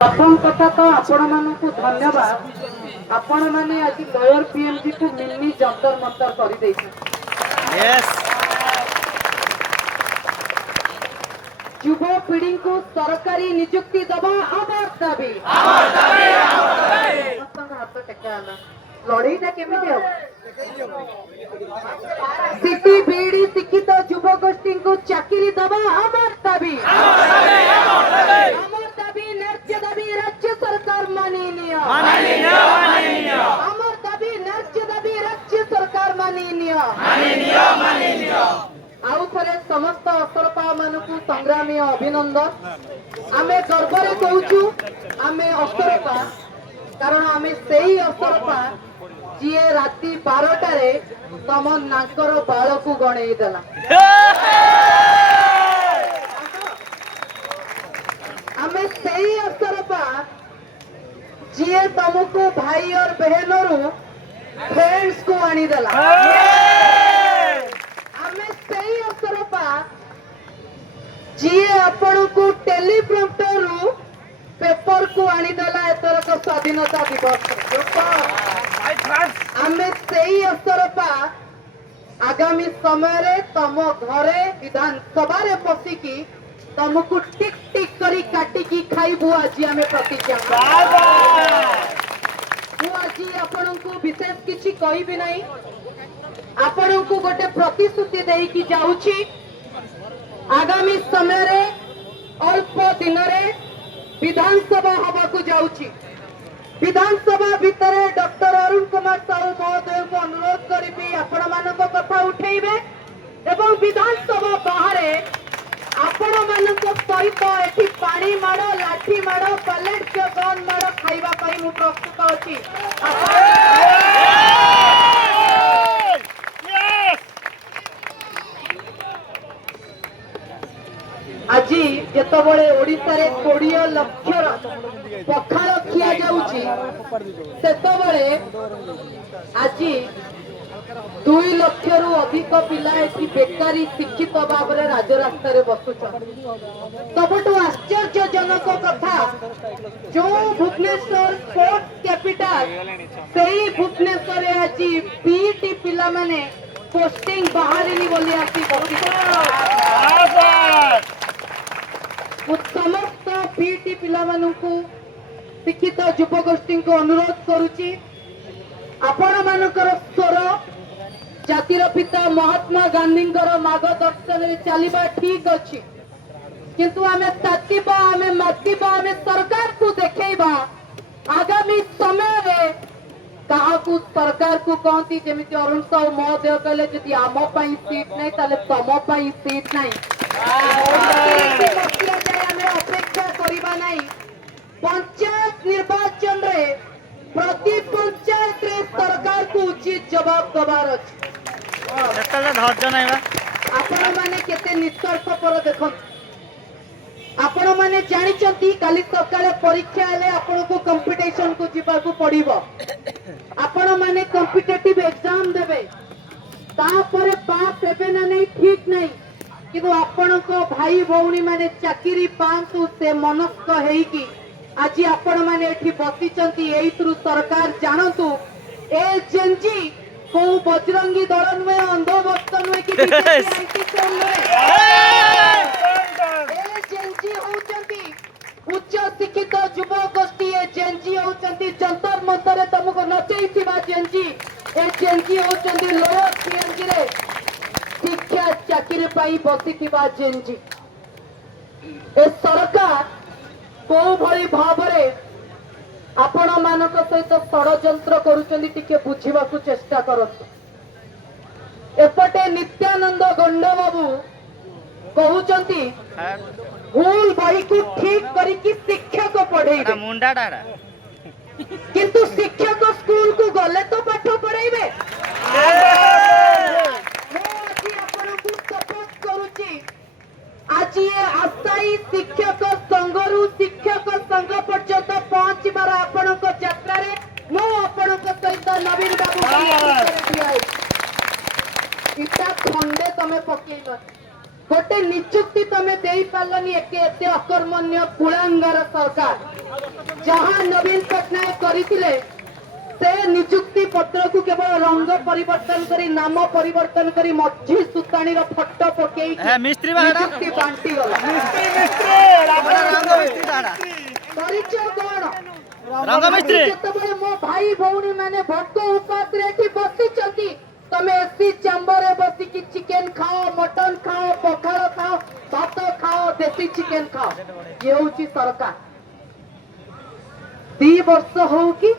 प्रथम कथा तो आपण मानकु धन्यवाद। आपण माने आज लोअर पीएमजी को मिनी जंतर मंतर कर दे। यस युव पीढ़ी को सरकारी नियुक्ति दबा आमार दाबी। हाथ टेका लड़ईटा केमिति हो सिटी बीडी शिक्षित युव गोष्ठी को चाकरी दबा आमार दाबी। आमार दाबी न्याय दाबी राज्य सरकार माननीय आमार दाबी न्याय दाबी राज्य सरकार माननीय आउ थरे समस्त असरपा मानकु संग्रामी अभिनंदन। आमे गर्वरे कहूचु आमे असरपा कारण आमे सेही असरपा जिए राति 12टारे तम नाकर बाल को गणेई देला। आमे सेही असरपा जिए तुमको भाई और बहनों फ्रेंड्स को आनी देला। आमे सेही असरपा जिए आपण को टेलीप्रॉम्प्टर रु पेपर को आनी देला एतर को स्वाधीनता दिवस। आमे सेही असरपा आगामी समय रे तम घरे विधानसभा रे पसिकी तुमको टिक टिक करी काटिकी खाइबु। आज आमे प्रतिज्ञा आज आपण को विशेष किछि कहिबि नाही। आपण को गोटे प्रतिश्रुति देई की जाउछि आगामी समय रे अल्प दिन रे विधानसभा हवा को जाउछि। विधानसभा भितर डॉक्टर अरुण कुमार साहू महोदय को अनुरोध करी आपण मानक कथा उठेबे एवं विधानसभा बाहर आपण मानक सहित एठी पानी माड़ लाठी माड़ पैलेट के गन माड़ खाइबा पई मु प्रस्तुत अछि। আজি যেতବେଳେ ওড়িশাରେ 20 ଲକ୍ଷର ପଖାଳ ଖିଆ ଯାଉଛି ସେତବେଳେ আজি 2 ଲକ୍ଷରୁ ଅଧିକ ପିଲା ଏଠି ବେକାରୀ ଶିକ୍ଷିତ ଭାବରେ ରାଜରାସ୍ତାରେ ବସୁଛନ୍ତି। ସବୁଠୁ ଆଶ୍ଚର୍ଯ୍ୟଜନକ କଥା ଯୋଉ ଭୁବନେଶ୍ୱର ସ୍ପୋର୍ଟସ କ୍ୟାପିଟାଲ ସେଇ ଭୁବନେଶ୍ୱରରେ আজি ପିଇଟି ପିଲାମାନେ पोस्टिंग बाहरिनी बोली आसी समस्त पीटी पिला मानकु शिक्षित युवगोष्ठी को अनुरोध करुची आपण मानकर स्वर जातिर पिता महात्मा गांधी मार्गदर्शन चलवा ठीक अच्छी किंतु आमे ताकिबा आमे मातिबा आमे सरकार को देखैबा आगामी समय रे काहाकू सरकार को कहती जमी अरुण साहू महोदय कहले जदि आम सीट नहीं ताले तम सीट नहीं अपेक्षा करिबा नहीं। पंचायत निर्वाचन रे प्रति पंचायत रे सरकार को उचित जवाब दबार आपण माने केते निस्वार्थ पर देखो आपण माने जानिचंती काली सकाळे परीक्षा हेले आपण को कंपटीशन को जीवा को पड़िबो आपण माने कॉम्पिटिटिव एग्जाम देबे तापर पास हेबे ना नहीं ठीक नहीं किंतु आपण को भाई भौणी माने चाकरी पांतु से मनस्क हेई की आज आपण माने एठी बसिचंती एइतरु सरकार जानतु ए जेनजी को बजरंगी दल नुए अंधभक्त नुए कि बीजेपी जेनजी होचंती उच्च शिक्षित युव गोष्ठी ए जेनजी होचंती जंतर मंतर तुमको नचई थिबा जेनजी ए जेनजी होचंती लोअर पीएमजी रे शिक्षा चाकरी पाई बसिथिबा जेनजी। ए सरकार को भली भाबरे आपण मानक सहित षडयंत्र करूचंती टिके बुझिबा को चेष्टा करत। एपटे नित्यानंद गंडा बाबू कहउचंती भूल बही को ठीक करिकी शिक्षक पढ़ेइबे मुंडा डाडा किंतु शिक्षक स्कूल को गले तो पाठ पढ़ेइबे। आज ये अस्थायी शिक्षक संघरु शिक्षक संघ पर्यंत पहुंचबार आपण को यात्रा रे मो आपण को सहित नवीन बाबू इटा खंडे तमे पकेइल गोटे नियुक्ति तमे दे पारलनी एते अकर्मण्य कुलांगार सरकार जहां नवीन पट्टनायक करथिले से नियुक्ति पत्र को केवल रंग परिवर्तन करी नाम परिवर्तन करी मझी सुताणी फटो पकई मिस्त्री नियुक्ति बांटी गला परिचय कौन रंग मिस्त्री जेतबे मो भाई भौणी माने भक्त उपास रे एठी बसिचंती तमे एसी चैम्बर रे बसी की चिकन खाओ मटन खाओ पखाल खाओ भात खाओ देसी चिकन खाओ ये होची सरकार 2 वर्ष हो कि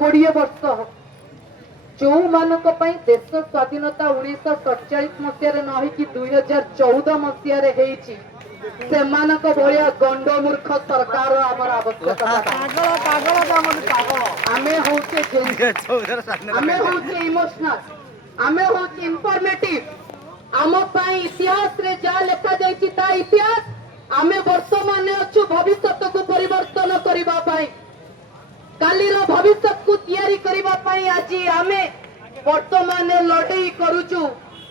20 वर्ष हो जो मानक पई देश स्वाधीनता 1947 मसिया न कि 2014 मसिया हेची से मानक भलिया गंडमूर्ख सरकार आमर आवश्यकता आमे होचे आमे होचे इमोशनल आमे होचे इंफॉर्मेटिव आम पई इतिहास रे जा लेखा जाईची ता इतिहास आमे वर्तमान अछु भविष्यत को परिवर्तन करिबा पई कालीर भविष्य को तैयारी करिबा पई आजी आमे वर्तमान लड़ाई करूचु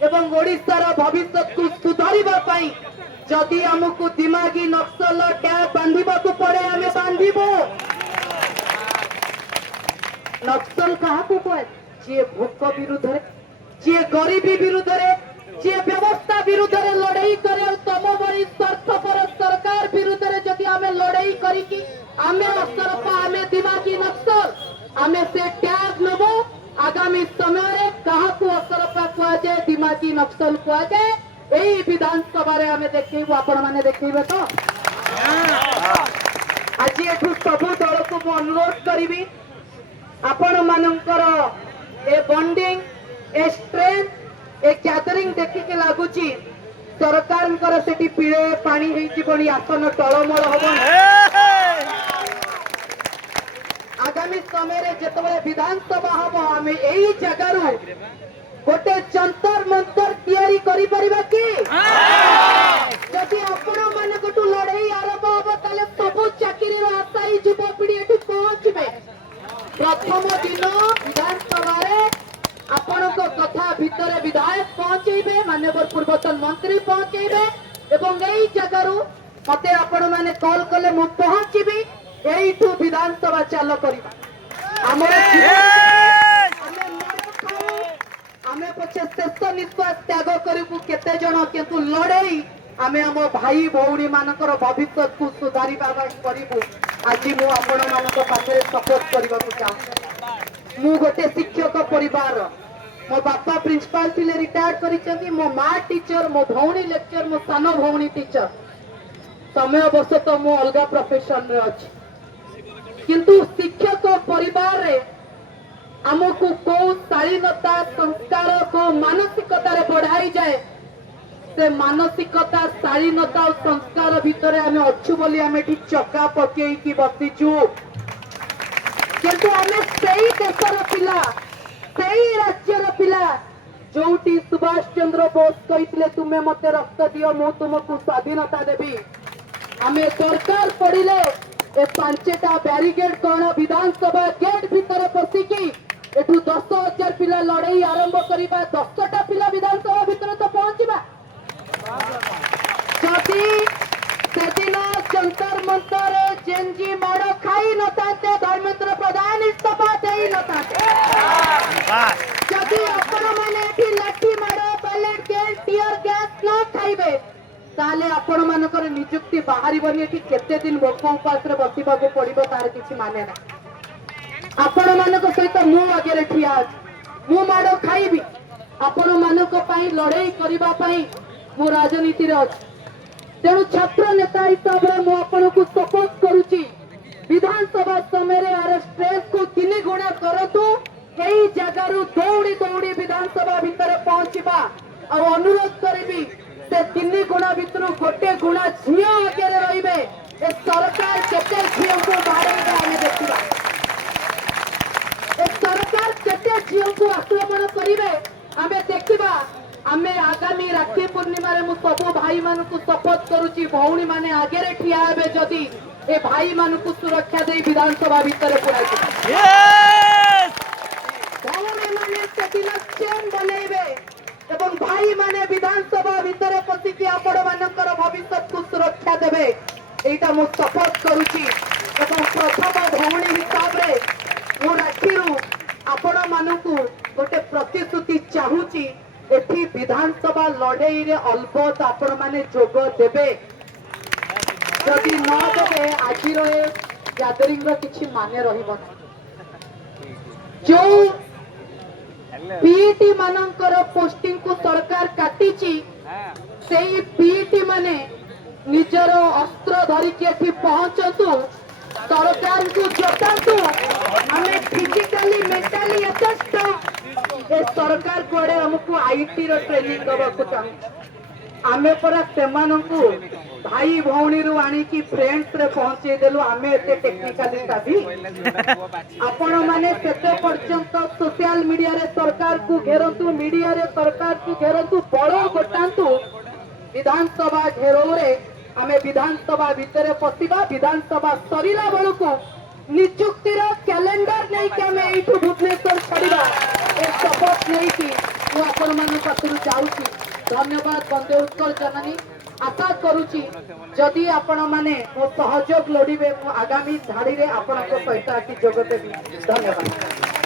एवं ओडिशार भविष्य को सुधारिबा पई जदि हमको दिमागी नक्सल टैग बांधिबा को पड़े आमे बांधिबो नक्सल कहा को कहे जे भूख विरुद्ध रे जे गरीबी विरुद्ध रे जे व्यवस्था विरुद्ध रे लड़ाई करे तम बड़ी स्वार्थपर सरकार विरुद्ध रे जदि आमे लड़ाई करी की आमे असरपा आमे दिमागी नक्सल आमे से टैग नबो आगामी समय रे कहा को असरपा कुआ जाए दिमागी नक्सल कुआ जाए एई विधानसभा रे आमे देखैबो आपण माने देखैबे तो आज एठू सबु दल को मु अनुरोध करिवि आपण मानकर ए बॉन्डिंग ए स्ट्रेंथ ए गैदरिंग देखि के लागुची सरकार सेठी पीळे पानी हेई जीवनी आसन टळमळ हबो आगामी समय रे जेतबे विधानसभा हबो आमे एई जगह गोटे जंतर मंतर तैयारी करि परिबा की जदि आपण मानकटू लड़ाई आरंभ हबो ताले सब चाकरी रो आशाई युवपीढ़ी एठी पहुंचबे प्रथम दिन विधानसभा रे आपण को कथा भितरे विधायक पहुंचेबे माननीय पूर्वतन मंत्री पहुंचेबे एवं एई जगह मते आपण माने कॉल कले मु पहुंचबी एठू विधानसभा चालू करिबा आमे पछे शेष निश्वास त्याग करू केते जन किंतु लड़ाई आमे हम भाई भौणी मानकर भविष्य को सुधारिबा करिबु आज मु आपण मानक पाखरे सपोर्ट करबा को चाहू मु गोटे शिक्षक परिवार मो बापा प्रिंसिपल थिले रिटायर्ड करिसेंती मो मां टीचर मो भौणी लेक्चर मो सानो भौणी टीचर समय बसत मु अलगा प्रोफेशन रे अछि किंतु शिक्षक परिवार रे आमको को शालीनता संस्कार को मानसिकता रे बढ़ाई जाए से मानसिकता शालीनता और संस्कार भितर आमे अच्छु बोली आमे ठीक चक्का पकई की बसिचु किंतु आमे सही देशर पिला सही राज्यर पिला जोटी सुभाष चंद्र बोस कहितले तुमे मते रक्त दियो मु तुमको स्वाधीनता देबी आमे सरकार पड़िले ए 5टा बैरिकेड कोन विधानसभा गेट भितर पसिकी एठू 10,000 पिला लड़ाई आरंभ करिबा 10टा पिला विधानसभा भितर तो पहुंचीबा जदि सेदिन जंतर मंतर जेनजी माड़ खाई नताते धर्मेंद्र प्रधान इस्तीफा देई नताते जदि आपण माने एठी लाठी माड़ बैलेट गैस टियर गैस न खाइबे ताले आपण मानकर नियुक्ति बाहरी बनी एठी केते दिन भोक उपास रे बसिबा को पड़िबो तार किछि माने ना आपण मानक सहित मु आगे ठिया मु माड़ खाइबी आपण मानक पई लड़ाई करिबा पई मु राजनीति रे अछि तेणु छात्र नेता हिसाब रे मु आपण को सपोर्ट करूची विधानसभा समय रे आर स्ट्रेस को 3 गुणा करतु एई जगह रु दौड़ी दौड़ी विधानसभा भितर पहुंचीबा और अनुरोध करिबी से 3 गुणा भितर गोटे गुणा झियो आगे रहिबे ए सरकार केते झियो को बाहर आने देखिबा सरकार केते झियो को आक्रमण करिवे आमे देखिबा आमे आगामी राखी पूर्णिमा रे मु सब भाई मान को शपथ करूची भौणी माने आगे रे ठिया हेबे जदी ए भाई मान को सुरक्षा दे विधानसभा भीतर पुराई यस भौणी माने सेदिन चेन बनेबे एवं एवं भाई माने विधानसभा भितर पशिकी आपण मानकर भविष्य को सुरक्षा देबे एटा मु शपथ करूची एवं प्रथम भौणी हिसाब रे मु राखिरु आपण मानकु गोटे प्रतिश्रुति चाहूची एठी विधानसभा लड़ाई रे अलबत आपण माने जोग देबे जदि न देबे आज गैदरिंग रो किछि माने रहिबो जो पीईटी मानकर पोस्टिंग को सरकार काटिची सेही पीईटी माने निजर अस्त्र धरिकी एठी पहुंचतु सरकार को जतातु हमें फिजिकली मेंटली एडजस्ट ए सरकार कोड़े हमको आईटी रो ट्रेनिंग दबाको चाहू आमे परा सेमानंकु भाई भौणी रु आनी की फ्रेंड्स रे पहुंचे देलु आमे एते टेक्निकलिटा भी आपण माने सेते पर्यंत सोशल मीडिया रे सरकार को घेरंतु मीडिया रे सरकार को घेरंतु बड़ गोटांतु विधानसभा घेरो रे आमे विधानसभा भितरे पसिबा विधानसभा सरिला बेलको नियुक्ति रो कैलेंडर नहीं कि आमे एठु भुवनेश्वर छड़ीबा ए शपथ नहीं कि मु आपण मान पाखरु जाउची धन्यवाद बंदे उत्कल जननी आशा करुची जदि आपण माने मो सहयोग लोड़िबे मु आगामी धाड़ी रे आपण को सहित जोग देबी धन्यवाद।